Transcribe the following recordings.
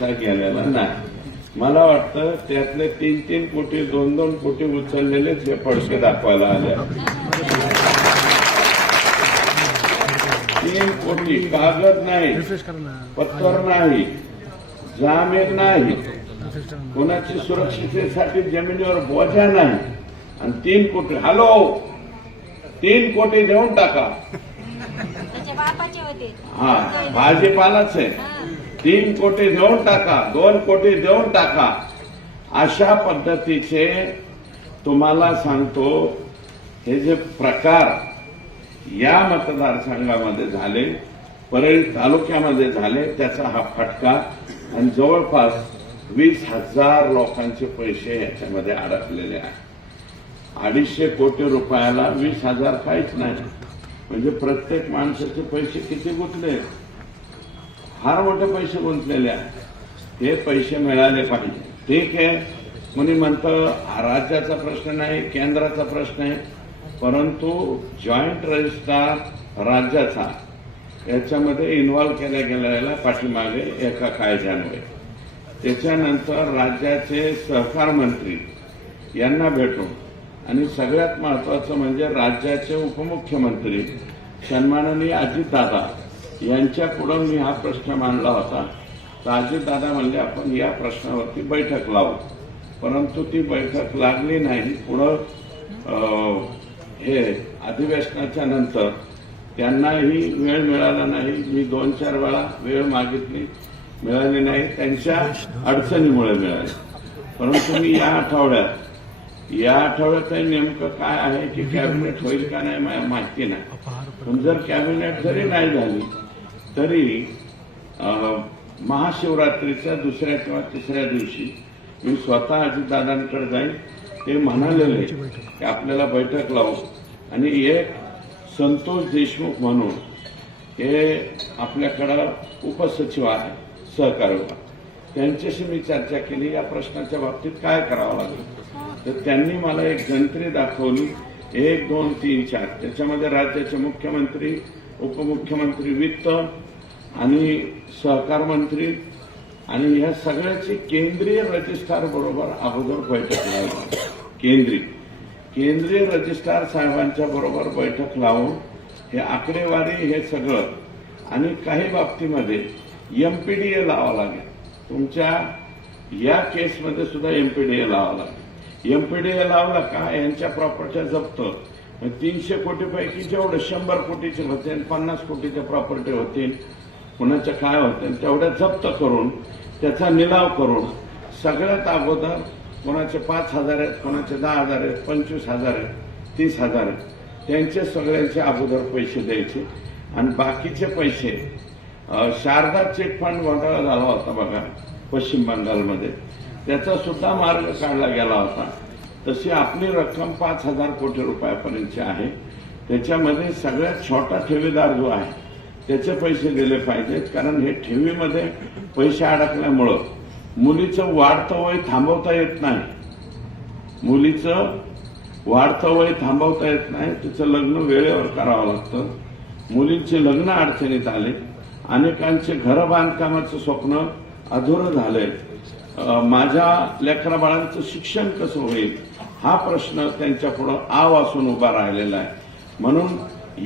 पैसा गेलेला नाही. मला वाटतं त्यातले तीन तीन कोटी दोन दोन कोटी उचललेलेच हे पडके दाखवायला आले. तीन कोटी कागद नाही पत्तर नाही जामीन नाही. कोणाची सुरक्षिततेसाठी जमिनीवर बोजा नाही. आणि तीन कोटी हॅलो तीन कोटी देऊन टाका. त्याच्या बापाचे होते. हा भाजीपालाच. आहे तीन कोटी देऊन टाका दोन कोटी देऊन टाका. अशा पद्धतीचे तुम्हाला सांगतो हे जे प्रकार या मतदारसंघामध्ये झाले परळी तालुक्यामध्ये झाले त्याचा हा फटका आणि जवळपास वीस हजार लोकांचे पैसे याच्यामध्ये अडकलेले आहेत. अडीचशे कोटी रुपयाला वीस हजार काहीच नाही. म्हणजे प्रत्येक माणसाचे पैसे किती गुंतले? फार मोठे पैसे गुंतलेले आहेत. हे पैसे मिळाले पाहिजे. ठीक आहे. कोणी म्हणतं राज्याचा प्रश्न नाही केंद्राचा प्रश्न आहे. परंतु जॉईंट रजिस्ट्रार राज्याचा याच्यामध्ये इन्व्हॉल्व्ह केल्या गेलेला पाठीमागे एका कायद्यामुळे. त्याच्यानंतर राज्याचे सहकार मंत्री यांना भेटून आणि सगळ्यात महत्वाचं म्हणजे राज्याचे उपमुख्यमंत्री सन्माननीय अजितदादा यांच्या पुढं मी हा प्रश्न मांडला होता. राजेदादा अजितदादा म्हणजे आपण या प्रश्नावरती बैठक लावू. परंतु ती बैठक लागली नाही. पुढं हे अधिवेशनाच्या नंतर त्यांनाही वेळ मिळाला नाही. मी दोन चार वेळा वेळ मागितली मिळाली नाही. त्यांच्या अडचणीमुळे मिळाली. परंतु मी या आठवड्यात या आठवड्यातही नेमकं काय आहे की कॅबिनेट होईल का नाही माहिती नाही. पण जर कॅबिनेट जरी नाही झाली तरी महाशिवरात्रीच्या दुसऱ्या किंवा तिसऱ्या दिवशी मी स्वतः अजितदादांकडे जाईन ते म्हणालेले की आपल्याला बैठक लावू. आणि एक संतोष देशमुख म्हणून हे आपल्याकडं उपसचिव आहे सहकार विभाग त्यांच्याशी मी चर्चा केली या प्रश्नाच्या बाबतीत काय करावं लागेल? तर त्यांनी मला एक जंत्री दाखवली एक दोन तीन चार. त्याच्यामध्ये राज्याचे मुख्यमंत्री उपमुख्यमंत्री वित्त आणि सहकार मंत्री आणि ह्या सगळ्याची केंद्रीय रजिस्ट्रार बरोबर अगोदर बैठक लावली केंद्रीय केंद्रीय रजिस्ट्रार साहेबांच्या बरोबर बैठक लावून हे आकडेवारी हे सगळं आणि काही बाबतीमध्ये एमपीडीए लावावं लागेल. तुमच्या या केसमध्ये सुद्धा एमपीडीए लावावं लागेल. एमपीडीए लावला का? यांच्या प्रॉपर्ट्या जप्त. तीनशे कोटीपैकी जेवढं शंभर कोटीचे होते पन्नास कोटीच्या प्रॉपर्टी होतील कुणाच्या काय होतील तेवढ्या जप्त करून त्याचा निलाव करून सगळ्यात अगोदर कोणाचे पाच हजार आहेत कोणाचे दहा हजार आहेत पंचवीस हजार आहेत तीस हजार आहेत त्यांचे सगळ्यांचे अगोदर पैसे द्यायचे आणि बाकीचे पैसे शारदा चिट फंड घोटाळा झाला होता बघा पश्चिम बंगालमध्ये. त्याचा सुद्धा मार्ग काढला गेला होता. तशी आपली रक्कम पाच हजार कोटी रुपयापर्यंतची आहे. त्याच्यामध्ये सगळ्यात छोटा ठेवीदार जो आहे त्याचे पैसे दिले पाहिजेत. कारण हे ठेवीमध्ये पैसे अडकल्यामुळं मुलीचं वाढतं वय थांबवता येत नाही. मुलीचं वाढतं वय थांबवता येत नाही. तिचं लग्न वेळेवर करावं लागतं. मुलींचे लग्न अडचणीत आले. अनेकांचे घर बांधकामाचं स्वप्न अधुरं झालंय. माझ्या लेकराबाळांचं शिक्षण कसं होईल? हा प्रश्न त्यांच्या पुढं आव असून उभा राहिलेला आहे. म्हणून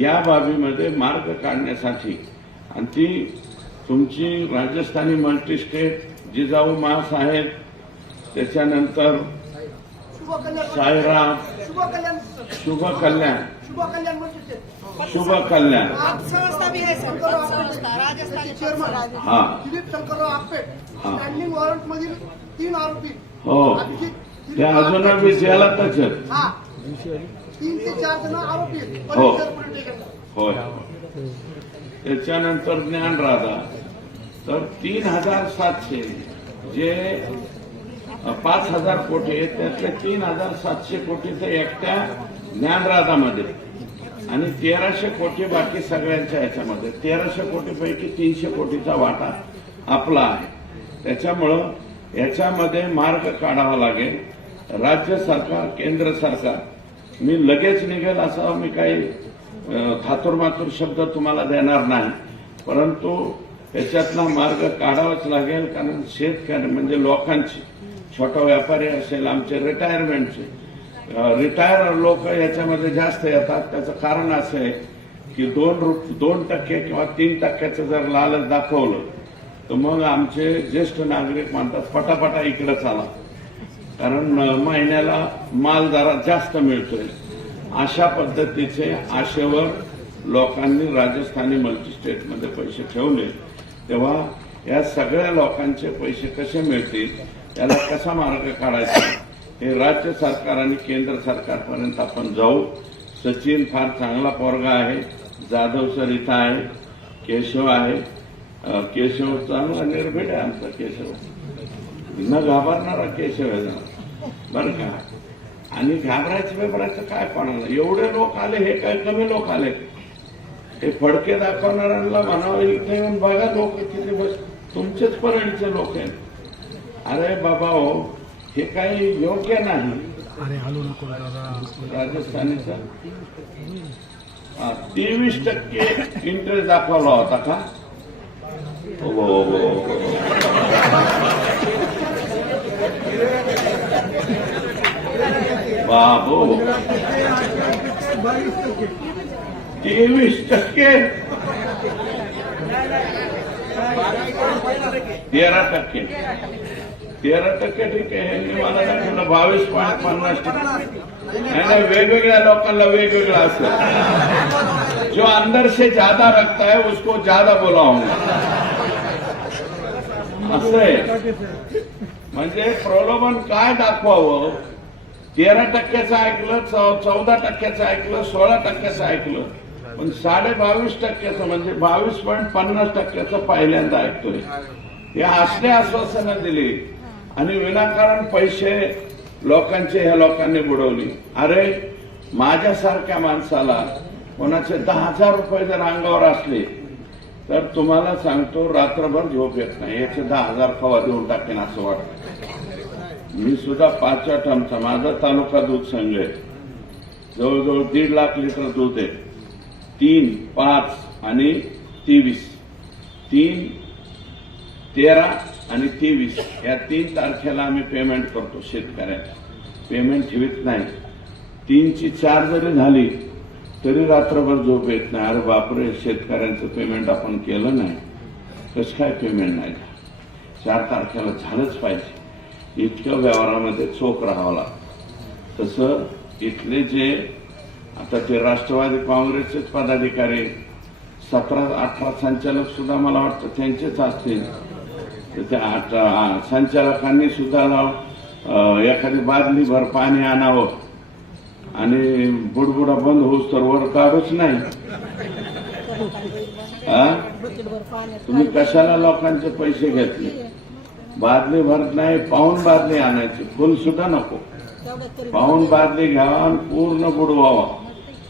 या बाबीमध्ये मार्ग काढण्यासाठी आणि ती तुमची राजस्थानी मल्टीस्टेट जिजाऊ महासाहेब त्याच्यानंतर शुभ कल्याण सायराम शुभ कल्याण शुभ कल्याण है. तीन आरोपी हो. अभिजित ते अजूनही जेलातच हा. हो. होय. त्याच्यानंतर ज्ञान राधा. तर तीन हजार सातशे जे पाच हजार कोटी आहेत त्यातले तीन हजार सातशे कोटीचं एकट्या ज्ञानराधामध्ये आणि तेराशे कोटी बाकी सगळ्यांच्या ह्याच्यामध्ये. तेराशे कोटीपैकी तीनशे कोटीचा वाटा आपला आहे. त्याच्यामुळं याच्यामध्ये मार्ग काढावा लागेल. राज्य सरकार केंद्र सरकार. मी लगेच निघेल असा मी काही थातुरमातुर शब्द तुम्हाला देणार नाही. परंतु याच्यातला मार्ग काढावाच लागेल कारण शेतकरी म्हणजे लोकांची छोटा व्यापारी असेल आमचे रिटायरमेंटचे रिटायर लोक याच्यामध्ये जास्त येतात. त्याचं कारण असं आहे की दोन रुप दोन टक्के किंवा तीन टक्क्याचं जर लालच दाखवलं तर मग आमचे ज्येष्ठ नागरिक म्हणतात फटाफटा इकडे चाला. कारण महिन्याला माल जरा जास्त मिळतोय. अशा पद्धतीचे आशेवर लोकांनी राजस्थानी मल्टीस्टेटमध्ये पैसे ठेवले. तेव्हा या सगळ्या लोकांचे पैसे कसे मिळतील याला कसा मार्ग काढायचा हे राज्य सरकार आणि केंद्र सरकारपर्यंत आपण जाऊ. सचिन फार चांगला पोरगा आहे जाधव सर इथं आहे केशव आहे केशव चांगला निर्भीड आहे आमचा केशव. न घाबरणारा केशव आहे जरा. बरं का? आणि घाबरायचं बिबरायचं काय कोणाला? एवढे लोक आले हे काय कमी लोक आले? हे फडके दाखवणाऱ्यांना म्हणावं इथे येऊन बघा लोक किती बस तुमचेच परळीचे लोक आहेत. अरे बाबा हो हे काही योग्य नाही. राजस्थानीचा? तेवीस टक्के इंटरेस्ट दाखवला होता का. बाबो। तेवीस टक्के तेरा टक्के। तेरा टक्के ठीक आहे ह्यांनी मला दाखवलं बावीस पॉईंट पन्नास टक्के नाही नाही, वेगवेगळ्या जो अंदर से ज़्यादा रखता है उसको ज़्यादा बोलावंगा असं आहे. म्हणजे प्रलोभन काय दाखवावं? तेरा टक्क्याचं ऐकलं चौदा टक्क्याचं ऐकलं सोळा टक्क्याचं ऐकलं. पण साडे बावीस टक्क्याचं म्हणजे बावीस पॉईंट पन्नास टक्क्याचं पहिल्यांदा ऐकतोय. हे असले आश्वासनं दिली. आणि विनाकारण पैसे लोकांचे ह्या लोकांनी बुडवली. अरे माझ्यासारख्या माणसाला कोणाचे दहा हजार रुपये जर अंगावर असले तर तुम्हाला सांगतो रात्रभर झोप येत नाही. एकशे दहा हजार खवा देऊन टाकेन असं वाटतं. मी सुद्धा पाचव्या टर्मचा माझा तालुका दूध संघ आहे. जवळजवळ दीड लाख लिटर दूध आहे. तीन पाच आणि तेवीस. तीन तेरा आणि तेवीस. या तीन तारखेला आम्ही पेमेंट करतो शेतकऱ्याला पेमेंट ठेवीत नाही. तीनची चार जरी झाली तरी रात्रभर झोप येत नाही. अरे बापरे शेतकऱ्यांचं पेमेंट आपण केलं नाही. कसं काय पेमेंट नाही झालं? चार तारखेला झालंच पाहिजे. इतक्या व्यवहारामध्ये चोख राहावं लागतं. तसं इथले जे आता ते राष्ट्रवादी काँग्रेसचेच पदाधिकारी सतरा अठरा संचालक सुद्धा मला वाटतं त्यांचेच असतील. तर त्या आठ- संचालकांनी सुद्धा एखादी बादली भर पाणी आणावं. आणि बुडबुडा बंद होऊस तर वर काढूच नाही. तुम्ही कशाला लोकांचे पैसे घेतले? बादली भरत नाही पाहून बादली आणायची. फुल सुद्धा नको. पाहून बादली घ्यावा आणि पूर्ण बुडवावा.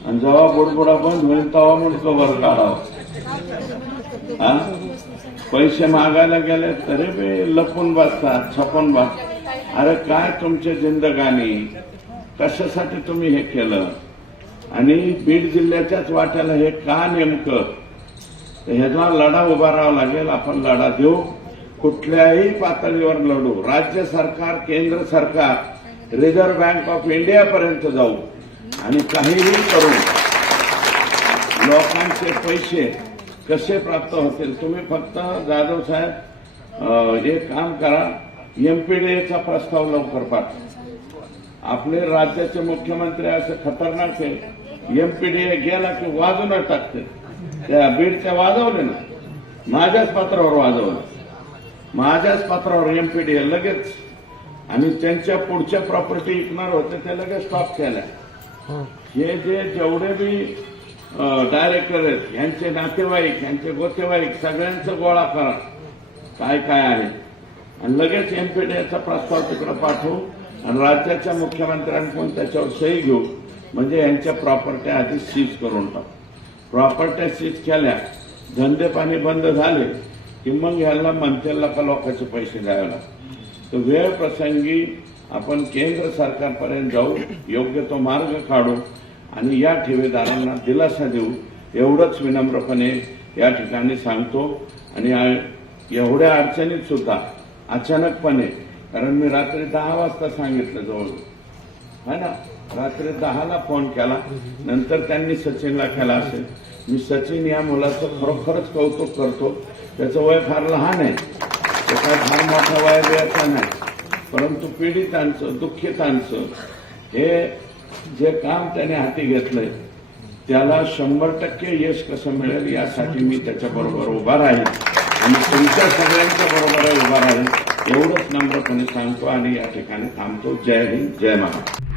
आणि जेव्हा बुडबुडा बंद होईल तेव्हा मुडकं वर काढावा. पैसे मागायला गेले तरी बी लपून बसतात छपून बसतात. अरे काय तुमचे जिंदगानी? कशासाठी तुम्ही हे केलं? आणि बीड जिल्ह्याच्याच वाट्याला हे का नेमकं? ह्याचा लढा उभा राहावा लागेल आपण लढा देऊ. कुठल्याही पातळीवर लढू. राज्य सरकार केंद्र सरकार रिझर्व्ह बँक ऑफ इंडियापर्यंत जाऊ. आणि काहीही करू. लोकांचे पैसे कसे प्राप्त होतील? तुम्ही फक्त जाधव साहेब हे काम करा. एमपीडीएचा प्रस्ताव लवकर पाठवा. आपले राज्याचे मुख्यमंत्री असे खतरनाक आहे एमपीडीए गेला की वाजवून टाकते. त्या बीडच्या वाजवले ना. माझ्याच पात्रावर वाजवलं. माझ्याच पात्रावर एमपीडीए लगेच आणि त्यांच्या पुढच्या प्रॉपर्टी विकणार होते ते लगेच स्टॉप केल्या हे जे जेवढे बी डायरेक्टर आहेत यांचे नातेवाईक यांचे गोतेवाईक सगळ्यांचं गोळा करा. काय काय आहे? आणि लगेच एमपीडीएचा प्रस्ताव तिकडे पाठवू. आणि राज्याच्या मुख्यमंत्र्यांकडून त्याच्यावर सही घेऊ. म्हणजे यांच्या प्रॉपर्ट्या आधी सीज करून टाकू. प्रॉपर्ट्या सीज केल्या धंदे पाणी बंद झाले की मग ह्याला मंत्र्याला का लोकांचे पैसे द्यावे लागतात? तर वेळ प्रसंगी आपण केंद्र सरकारपर्यंत जाऊ योग्य तो मार्ग काढू आणि या ठेवीदारांना दिलासा देऊ. एवढंच विनम्रपणे या ठिकाणी सांगतो. आणि एवढ्या अडचणीत सुद्धा अचानकपणे कारण मी रात्री दहा वाजता सांगितलं जवळ है ना? रात्री दहाला फोन केला. नंतर त्यांनी सचिनला केला असेल. मी सचिन या मुलाचं खरोखरच कौतुक करतो. त्याचं वय फार लहान आहे. त्याचा काय फार मोठा वय द्यायचा नाही. परंतु पीडितांचं दुःखितांचं हे जे काम त्याने हाती घेतलंय त्याला शंभर टक्के यश कसं मिळेल यासाठी मी त्याच्याबरोबर उभा राहील आणि तुमच्या सगळ्यांच्या बरोबर उभा राहील एवढंच नम्रपणे सांगतो आणि या ठिकाणी थांबतो. जय हिंद जय महाराष्ट्र.